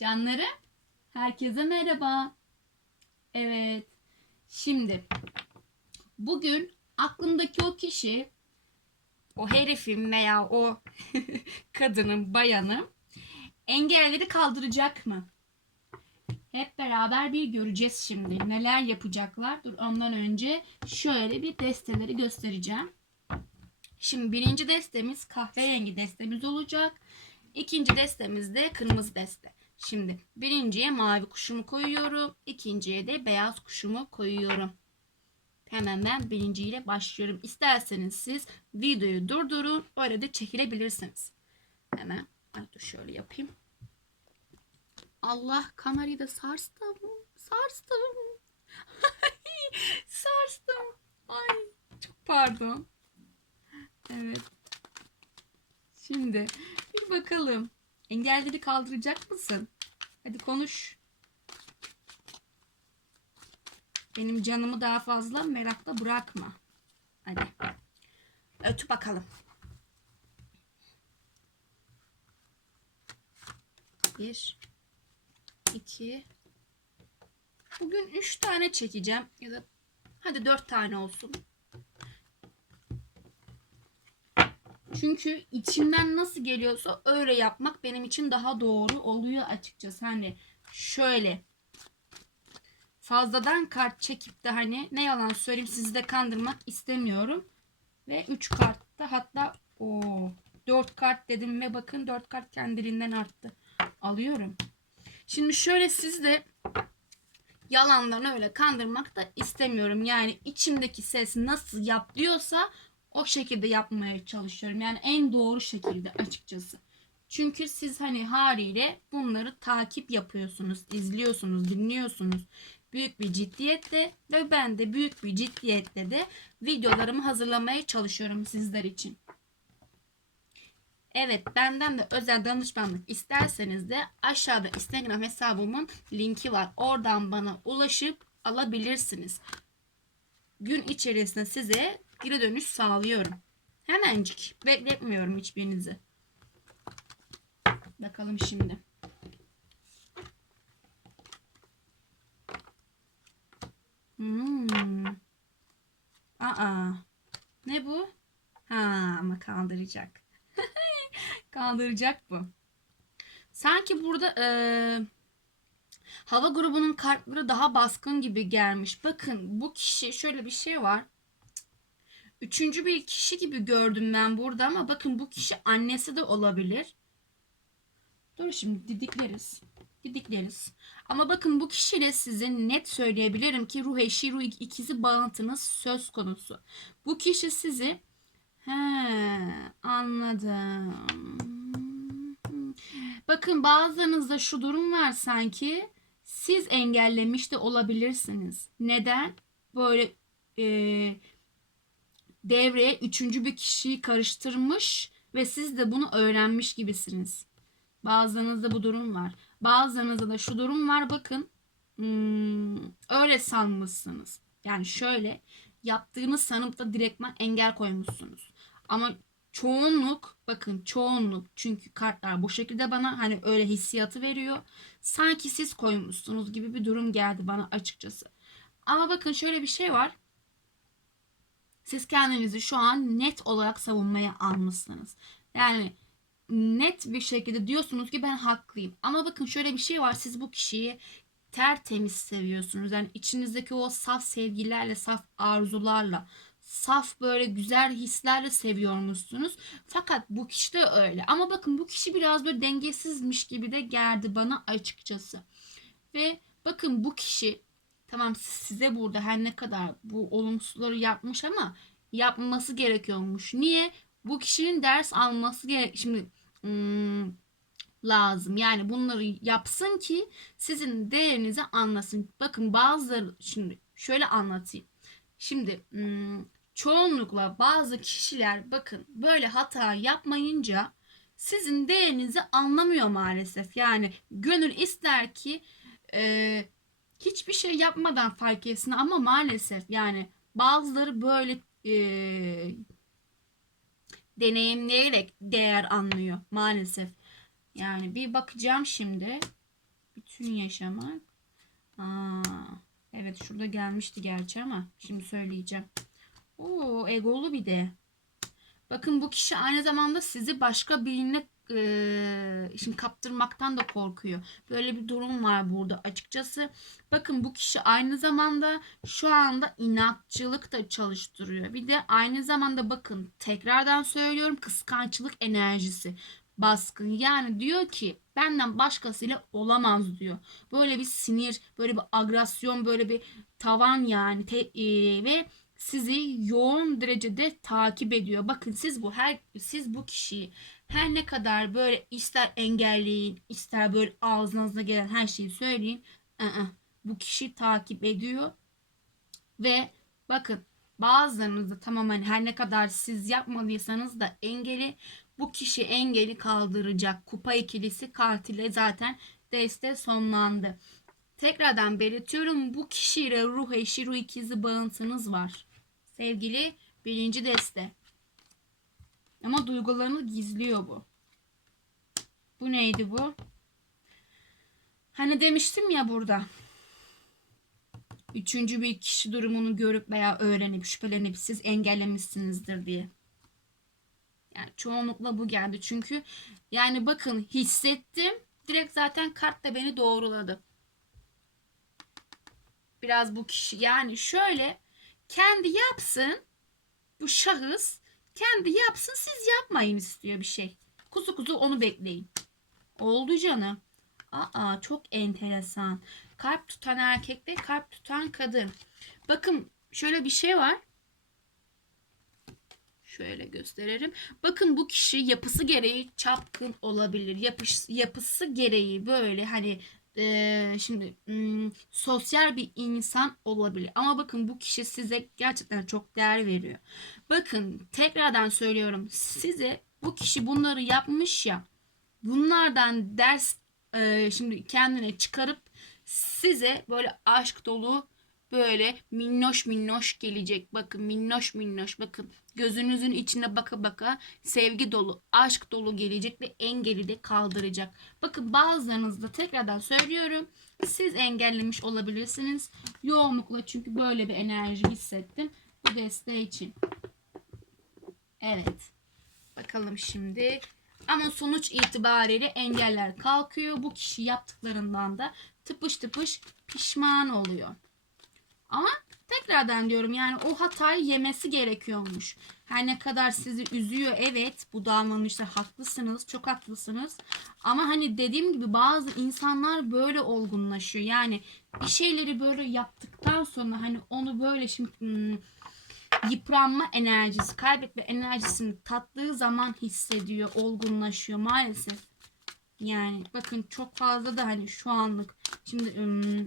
Canları, herkese merhaba. Evet, şimdi bugün aklımdaki o kişi, o herifin veya o kadının, bayanı engelleri kaldıracak mı? Hep beraber bir göreceğiz şimdi. Neler yapacaklar? Dur ondan önce şöyle bir desteleri göstereceğim. Şimdi birinci destemiz kahverengi destemiz olacak. İkinci destemiz de kırmızı deste. Şimdi birinciye mavi kuşumu koyuyorum. ikinciye de beyaz kuşumu koyuyorum. Hemen ben birinciyle başlıyorum. İsterseniz siz videoyu durdurun. Öyle de çekilebilirsiniz. Hemen dur şöyle yapayım. Allah kamerayı da sarstım. Sarstım. sarstım. Ay çok pardon. Evet. Şimdi bir bakalım. Engelleri kaldıracak mısın? Hadi konuş. Benim canımı daha fazla merakla bırakma. Hadi. Öt bakalım. Bir. iki. Bugün üç tane çekeceğim. Ya da hadi dört tane olsun. Çünkü içimden nasıl geliyorsa öyle yapmak benim için daha doğru oluyor açıkçası. Hani şöyle fazladan kart çekip de hani ne yalan söyleyeyim sizi de kandırmak istemiyorum. Ve 3 kartta hatta o 4 kart dedim ve bakın 4 kart kendiliğinden arttı. Alıyorum. Şimdi şöyle siz de yalandan öyle kandırmak da istemiyorum. Yani içimdeki ses nasıl yap diyorsa o şekilde yapmaya çalışıyorum. Yani en doğru şekilde açıkçası. Çünkü siz hani haliyle bunları takip yapıyorsunuz, izliyorsunuz, dinliyorsunuz. Büyük bir ciddiyetle ve ben de büyük bir ciddiyetle de videolarımı hazırlamaya çalışıyorum sizler için. Evet benden de özel danışmanlık isterseniz de aşağıda Instagram hesabımın linki var. Oradan bana ulaşıp alabilirsiniz. Gün içerisinde size geri dönüş sağlıyorum. Hemencik. Bekletmiyorum hiçbirinizi. Bakalım şimdi. Hmm. Aa. Ne bu? Ha ama kaldıracak. kaldıracak bu. Sanki burada eee hava grubunun kartları daha baskın gibi gelmiş. Bakın bu kişi şöyle bir şey var. Üçüncü bir kişi gibi gördüm ben burada ama bakın bu kişi annesi de olabilir. Dur şimdi didikleriz. Didikleriz. Ama bakın bu kişiyle size net söyleyebilirim ki ruh eşi, ruh ikizi bağıntınız söz konusu. Bu kişi sizi he anladım. Bakın bazılarınızda şu durum var sanki siz engellemiş de olabilirsiniz. Neden? Böyle e, devreye üçüncü bir kişiyi karıştırmış ve siz de bunu öğrenmiş gibisiniz. Bazılarınızda bu durum var. Bazılarınızda da şu durum var bakın. Hmm, öyle sanmışsınız. Yani şöyle yaptığını sanıp da direktman engel koymuşsunuz. Ama çoğunluk bakın çoğunluk çünkü kartlar bu şekilde bana hani öyle hissiyatı veriyor. Sanki siz koymuşsunuz gibi bir durum geldi bana açıkçası. Ama bakın şöyle bir şey var. Siz kendinizi şu an net olarak savunmaya almışsınız. Yani net bir şekilde diyorsunuz ki ben haklıyım. Ama bakın şöyle bir şey var. Siz bu kişiyi tertemiz seviyorsunuz. Yani içinizdeki o saf sevgilerle, saf arzularla, saf böyle güzel hislerle seviyormuşsunuz. Fakat bu kişi de öyle. Ama bakın bu kişi biraz böyle dengesizmiş gibi de geldi bana açıkçası. Ve bakın bu kişi tamam size burada her ne kadar bu olumsuzları yapmış ama yapması gerekiyormuş. Niye? Bu kişinin ders alması gerek. Şimdi hmm, lazım. Yani bunları yapsın ki sizin değerinizi anlasın. Bakın bazıları şimdi şöyle anlatayım. Şimdi hmm, çoğunlukla bazı kişiler bakın böyle hata yapmayınca sizin değerinizi anlamıyor maalesef. Yani gönül ister ki e, hiçbir şey yapmadan fark etsin ama maalesef yani bazıları böyle e, deneyimleyerek değer anlıyor maalesef. Yani bir bakacağım şimdi. Bütün yaşamak. Evet şurada gelmişti gerçi ama şimdi söyleyeceğim. Oo egolu bir de. Bakın bu kişi aynı zamanda sizi başka birine eee, şimdi kaptırmaktan da korkuyor. Böyle bir durum var burada açıkçası. Bakın bu kişi aynı zamanda şu anda inatçılık da çalıştırıyor. Bir de aynı zamanda bakın tekrardan söylüyorum kıskançlık enerjisi baskın. Yani diyor ki benden başkasıyla olamaz diyor. Böyle bir sinir, böyle bir agresyon, böyle bir tavan yani Te- eee, ve sizi yoğun derecede takip ediyor. Bakın siz bu her siz bu kişiyi her ne kadar böyle ister engelleyin, ister böyle ağzınıza gelen her şeyi söyleyin. ı-ı, bu kişi takip ediyor ve bakın bazılarınız da tamamen her ne kadar siz yapmadıysanız da engeli bu kişi engeli kaldıracak. Kupa ikilisi kart ile zaten deste sonlandı. Tekrardan belirtiyorum bu kişiyle ruh eşi ruh ikizi bağıntınız var. Sevgili birinci deste. Ama duygularını gizliyor bu. Bu neydi bu? Hani demiştim ya burada. Üçüncü bir kişi durumunu görüp veya öğrenip şüphelenip siz engellemişsinizdir diye. Yani çoğunlukla bu geldi. Çünkü yani bakın hissettim. Direkt zaten kart da beni doğruladı. Biraz bu kişi yani şöyle kendi yapsın bu şahıs kendi yapsın siz yapmayın istiyor bir şey. Kuzu kuzu onu bekleyin. Oldu canım. Aa çok enteresan. Kalp tutan erkek ve kalp tutan kadın. Bakın şöyle bir şey var. Şöyle gösteririm. Bakın bu kişi yapısı gereği çapkın olabilir. Yapış, yapısı gereği böyle hani e, şimdi hmm, sosyal bir insan olabilir. Ama bakın bu kişi size gerçekten çok değer veriyor. Bakın tekrardan söylüyorum. Size bu kişi bunları yapmış ya. Bunlardan ders e, şimdi kendine çıkarıp size böyle aşk dolu böyle minnoş minnoş gelecek. Bakın minnoş minnoş bakın gözünüzün içine baka baka sevgi dolu, aşk dolu gelecek ve engeli de kaldıracak. Bakın bazılarınızda tekrardan söylüyorum. Siz engellemiş olabilirsiniz. Yoğunlukla çünkü böyle bir enerji hissettim. Bu desteği için. Evet. Bakalım şimdi. Ama sonuç itibariyle engeller kalkıyor. Bu kişi yaptıklarından da tıpış tıpış pişman oluyor. Ama tekrardan diyorum yani o hatayı yemesi gerekiyormuş. Her ne kadar sizi üzüyor evet bu davranışta haklısınız çok haklısınız. Ama hani dediğim gibi bazı insanlar böyle olgunlaşıyor. Yani bir şeyleri böyle yaptıktan sonra hani onu böyle şimdi hmm, yıpranma enerjisi, kaybetme enerjisini tattığı zaman hissediyor, olgunlaşıyor maalesef. Yani bakın çok fazla da hani şu anlık şimdi hmm,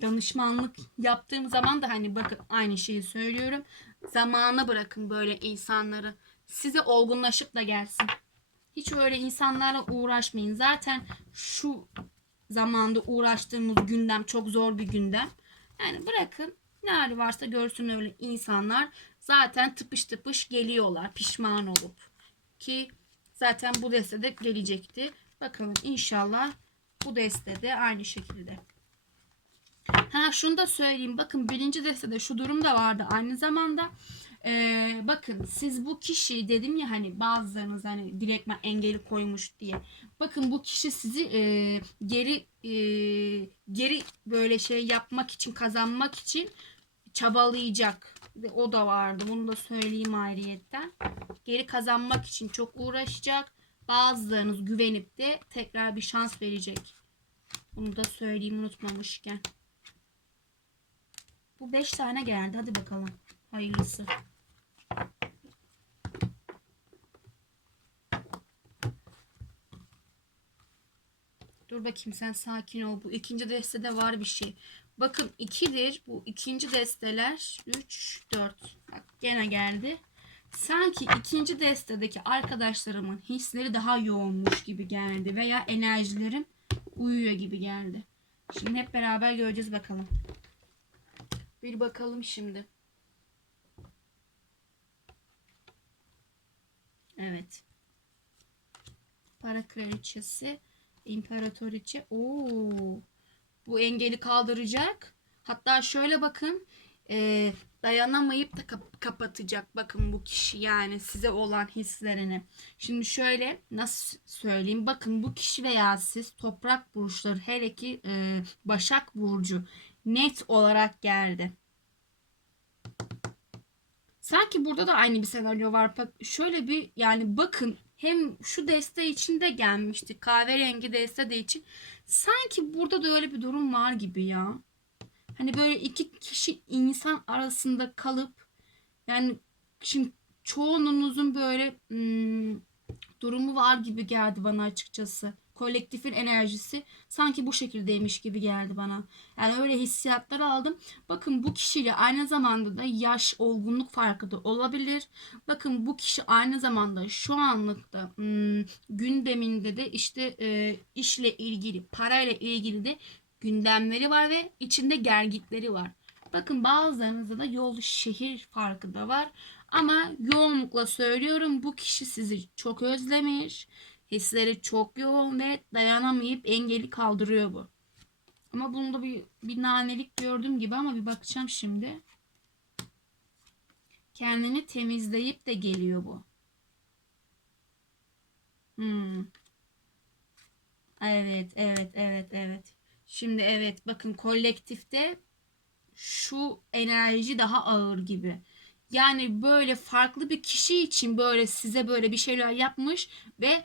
danışmanlık yaptığım zaman da hani bakın aynı şeyi söylüyorum. Zamana bırakın böyle insanları. Size olgunlaşıp da gelsin. Hiç öyle insanlarla uğraşmayın. Zaten şu zamanda uğraştığımız gündem çok zor bir gündem. Yani bırakın ne hali varsa görsün öyle insanlar. Zaten tıpış tıpış geliyorlar pişman olup. Ki zaten bu destede gelecekti. Bakalım inşallah bu destede aynı şekilde. Ha şunu da söyleyeyim. Bakın birinci destede şu durum da vardı. Aynı zamanda ee, bakın siz bu kişi dedim ya hani bazılarınız hani direktmen engeli koymuş diye. Bakın bu kişi sizi e, geri e, geri böyle şey yapmak için kazanmak için çabalayacak. O da vardı. Bunu da söyleyeyim ayrıyetten. Geri kazanmak için çok uğraşacak. Bazılarınız güvenip de tekrar bir şans verecek. Bunu da söyleyeyim unutmamışken. Bu 5 tane geldi. Hadi bakalım. Hayırlısı. Dur bakayım sen sakin ol. Bu ikinci destede var bir şey. Bakın 2'dir. Bu ikinci desteler 3, 4. Bak gene geldi. Sanki ikinci destedeki arkadaşlarımın hisleri daha yoğunmuş gibi geldi. Veya enerjilerim uyuyor gibi geldi. Şimdi hep beraber göreceğiz bakalım. Bir bakalım şimdi. Evet. Para kraliçesi İmparatoriçe. Oo. Bu engeli kaldıracak. Hatta şöyle bakın. e, dayanamayıp da kap- kapatacak. Bakın bu kişi yani size olan hislerini. Şimdi şöyle nasıl söyleyeyim? Bakın bu kişi veya siz toprak burçları hele ki e, Başak Burcu net olarak geldi. Sanki burada da aynı bir senaryo var. Şöyle bir yani bakın hem şu deste için de gelmişti. Kahverengi deste de için. Sanki burada da öyle bir durum var gibi ya. Hani böyle iki kişi insan arasında kalıp yani şimdi çoğununuzun böyle hmm, durumu var gibi geldi bana açıkçası. Kolektifin enerjisi sanki bu şekildeymiş gibi geldi bana. Yani öyle hissiyatlar aldım. Bakın bu kişiyle aynı zamanda da yaş, olgunluk farkı da olabilir. Bakın bu kişi aynı zamanda şu anlıkta hmm, gündeminde de işte e, işle ilgili, parayla ilgili de gündemleri var ve içinde gergitleri var. Bakın bazılarınızda da yol şehir farkı da var. Ama yoğunlukla söylüyorum bu kişi sizi çok özlemiş. Hisleri çok yoğun ve dayanamayıp engeli kaldırıyor bu. Ama bunda bir, bir nanelik gördüğüm gibi ama bir bakacağım şimdi. Kendini temizleyip de geliyor bu. Hmm. Evet, evet, evet, evet. Şimdi evet bakın kolektifte şu enerji daha ağır gibi. Yani böyle farklı bir kişi için böyle size böyle bir şeyler yapmış ve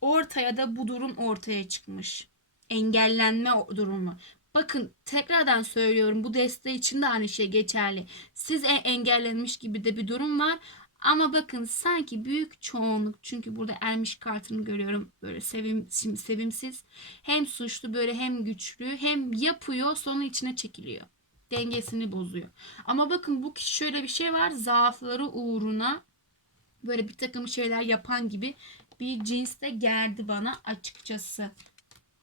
ortaya da bu durum ortaya çıkmış. Engellenme durumu. Bakın tekrardan söylüyorum bu desteği için de aynı şey geçerli. Siz e- engellenmiş gibi de bir durum var. Ama bakın sanki büyük çoğunluk çünkü burada ermiş kartını görüyorum böyle sevim, sevimsiz hem suçlu böyle hem güçlü hem yapıyor sonra içine çekiliyor. Dengesini bozuyor. Ama bakın bu kişi şöyle bir şey var zaafları uğruna böyle bir takım şeyler yapan gibi bir cins de geldi bana açıkçası.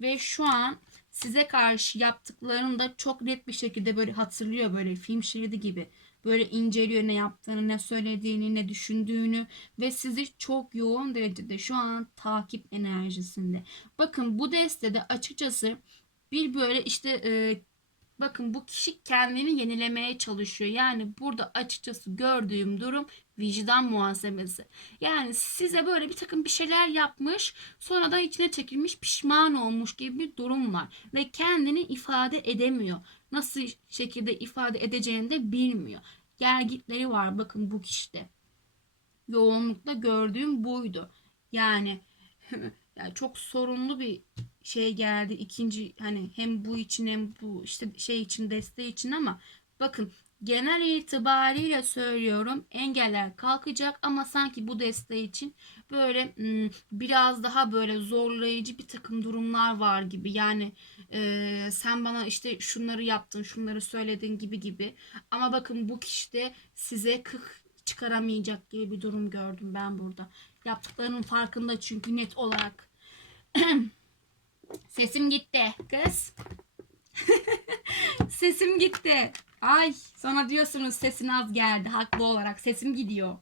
Ve şu an size karşı yaptıklarını da çok net bir şekilde böyle hatırlıyor böyle film şeridi gibi. Böyle inceliyor ne yaptığını, ne söylediğini, ne düşündüğünü ve sizi çok yoğun derecede şu an takip enerjisinde. Bakın bu destede açıkçası bir böyle işte e, bakın bu kişi kendini yenilemeye çalışıyor. Yani burada açıkçası gördüğüm durum vicdan muhasebesi. Yani size böyle bir takım bir şeyler yapmış sonra da içine çekilmiş pişman olmuş gibi bir durum var. Ve kendini ifade edemiyor. Nasıl şekilde ifade edeceğini de bilmiyor. Gergitleri var bakın bu kişide. Yoğunlukta gördüğüm buydu. Yani yani çok sorunlu bir şey geldi. İkinci hani hem bu için hem bu işte şey için desteği için ama bakın genel itibariyle söylüyorum engeller kalkacak ama sanki bu desteği için böyle hmm, biraz daha böyle zorlayıcı bir takım durumlar var gibi. Yani e, sen bana işte şunları yaptın şunları söyledin gibi gibi. Ama bakın bu kişi de size kık çıkaramayacak gibi bir durum gördüm ben burada. Yaptıklarının farkında çünkü net olarak sesim gitti kız sesim gitti Ay sonra diyorsunuz sesin az geldi. Haklı olarak sesim gidiyor.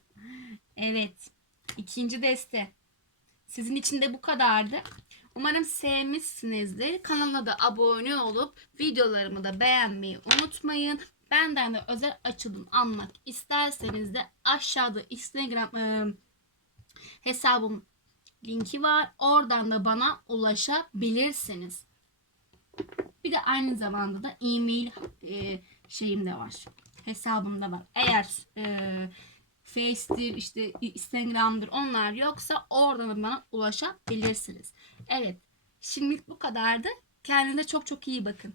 Evet. ikinci deste. Sizin için de bu kadardı. Umarım sevmişsinizdir. Kanala da abone olup videolarımı da beğenmeyi unutmayın. Benden de özel açılım almak isterseniz de aşağıda Instagram e, hesabım linki var. Oradan da bana ulaşabilirsiniz. Bir de aynı zamanda da e-mail e, şeyim de var. Hesabımda var. Eğer e, Face'tir, işte Instagram'dır onlar yoksa oradan da bana ulaşabilirsiniz. Evet. Şimdilik bu kadardı. Kendinize çok çok iyi bakın.